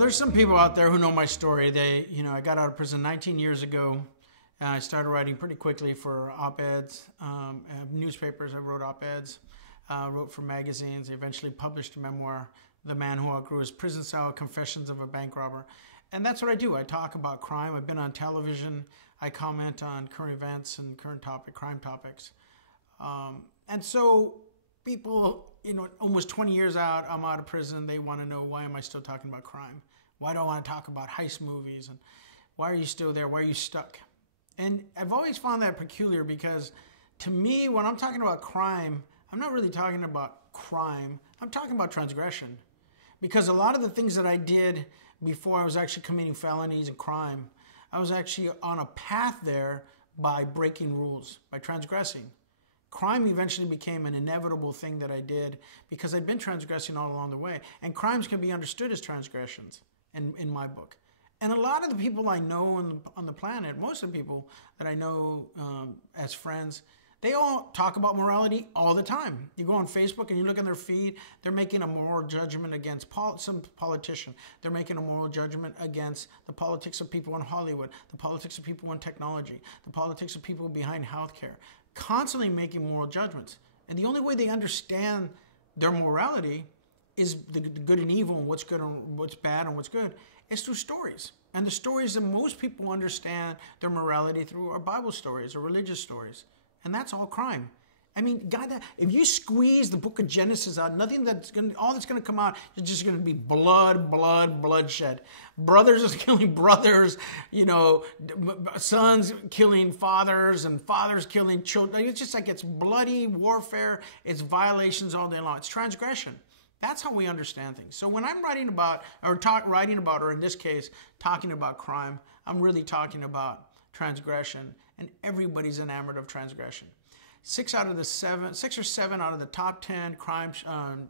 there's some people out there who know my story. I got out of prison 19 years ago. I started writing pretty quickly for op-eds, newspapers. I wrote op-eds, wrote for magazines. I eventually published a memoir, The Man Who Outgrew His Prison Cell, Confessions of a Bank Robber. And that's what I do. I talk about crime. I've been on television. I comment on current events and crime topics. And so people, almost 20 years out, I'm out of prison. They want to know, why am I still talking about crime? Why do I want to talk about heist movies? And why are you still there? Why are you stuck? And I've always found that peculiar because to me, when I'm talking about crime, I'm not really talking about crime. I'm talking about transgression. Because a lot of the things that I did before I was actually committing felonies and crime, I was actually on a path there by breaking rules, by transgressing. Crime eventually became an inevitable thing that I did because I'd been transgressing all along the way. And crimes can be understood as transgressions in my book. And a lot of the people I know on the planet, most of the people that I know as friends, they all talk about morality all the time. You go on Facebook and you look at their feed, they're making a moral judgment against some politician. They're making a moral judgment against the politics of people in Hollywood, the politics of people in technology, the politics of people behind healthcare. Constantly making moral judgments. And the only way they understand their morality is the good and evil and what's good and what's bad and what's good is through stories. And the stories that most people understand their morality through are Bible stories or religious stories. And that's all crime. I mean, God, if you squeeze the book of Genesis out, all that's going to come out is just going to be bloodshed. Brothers killing brothers, sons killing fathers and fathers killing children. It's just like it's bloody warfare. It's violations all day long. It's transgression. That's how we understand things. So when I'm writing about, or in this case, talking about crime, I'm really talking about transgression, and everybody's enamored of transgression. 6 or 7 out of the top 10 crime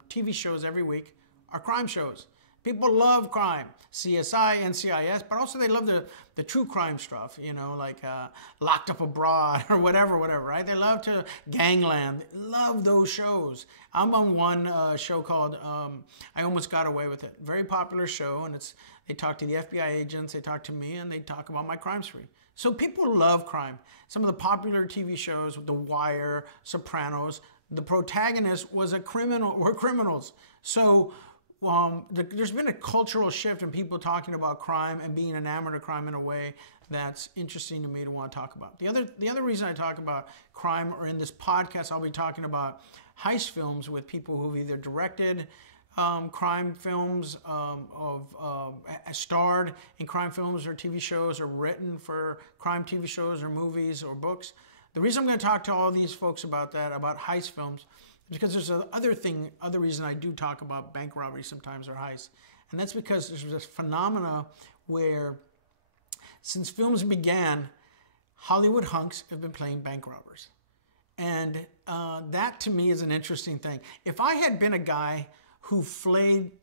TV shows every week are crime shows. People love crime, CSI, NCIS, but also they love the true crime stuff, like Locked Up Abroad or whatever, right? They love to Gangland. They love those shows. I'm on one show called I Almost Got Away With It. Very popular show, and they talk to the FBI agents, they talk to me, and they talk about my crime spree. So people love crime. Some of the popular TV shows, The Wire, Sopranos, the protagonist were criminals. So there's been a cultural shift in people talking about crime and being enamored of crime in a way that's interesting to me to want to talk about. The other reason I talk about crime, or in this podcast, I'll be talking about heist films with people who've either directed crime films, starred in crime films or TV shows, or written for crime TV shows or movies or books. The reason I'm going to talk to all these folks about that, about heist films, is because there's other reason I do talk about bank robbery sometimes, or heists. And that's because there's this phenomena where, since films began, Hollywood hunks have been playing bank robbers. And that to me is an interesting thing. If I had been a guy who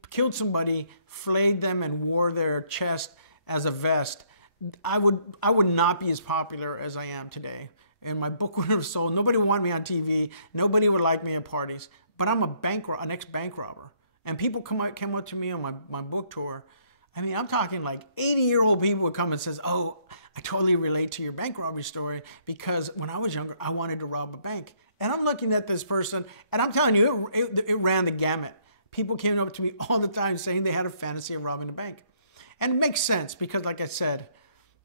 killed somebody, flayed them, and wore their chest as a vest, I would not be as popular as I am today. And my book would have sold. Nobody would want me on TV. Nobody would like me at parties. But I'm an ex-bank robber. And people came up to me on my book tour. I mean, I'm talking like 80-year-old people would come and says, "Oh, I totally relate to your bank robbery story because when I was younger, I wanted to rob a bank." And I'm looking at this person, and I'm telling you, it ran the gamut. People came up to me all the time saying they had a fantasy of robbing a bank. And it makes sense because, like I said,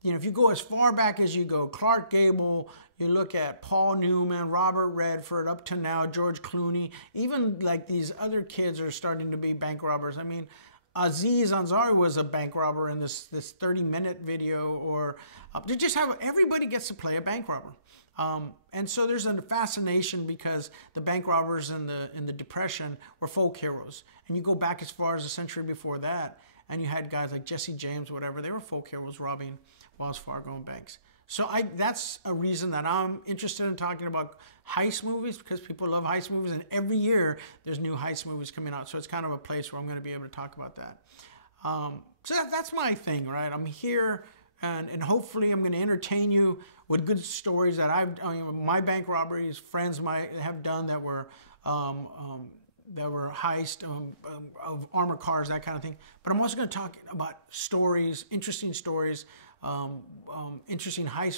if you go as far back as you go, Clark Gable, you look at Paul Newman, Robert Redford, up to now, George Clooney, even like these other kids are starting to be bank robbers. I mean, Aziz Ansari was a bank robber in this 30-minute video, or everybody gets to play a bank robber. And so there's a fascination because the bank robbers in the Depression were folk heroes. And you go back as far as a century before that, and you had guys like Jesse James, whatever, they were folk heroes robbing Wells Fargo and banks. So that's a reason that I'm interested in talking about heist movies, because people love heist movies, and every year there's new heist movies coming out. So it's kind of a place where I'm going to be able to talk about that. So that's my thing, right? I'm here, and hopefully I'm going to entertain you with good stories that my bank robberies, friends might have done that were that were heist of armored cars, that kind of thing. But I'm also going to talk about stories, interesting heist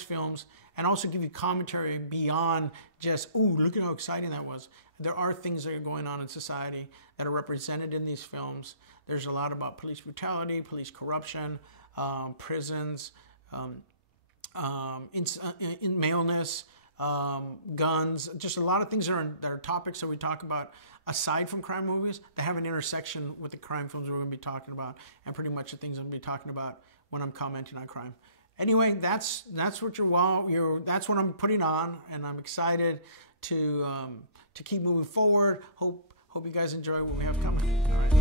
films, and also give you commentary beyond just, ooh, look at how exciting that was. There are things that are going on in society that are represented in these films. There's a lot about police brutality, police corruption, prisons, maleness, guns, just a lot of things that are topics that we talk about aside from crime movies that have an intersection with the crime films we're going to be talking about, and pretty much the things I'm going to be talking about when I'm commenting on crime. Anyway, that's what that's what I'm putting on, and I'm excited to keep moving forward. Hope you guys enjoy what we have coming. All right,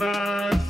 thanks.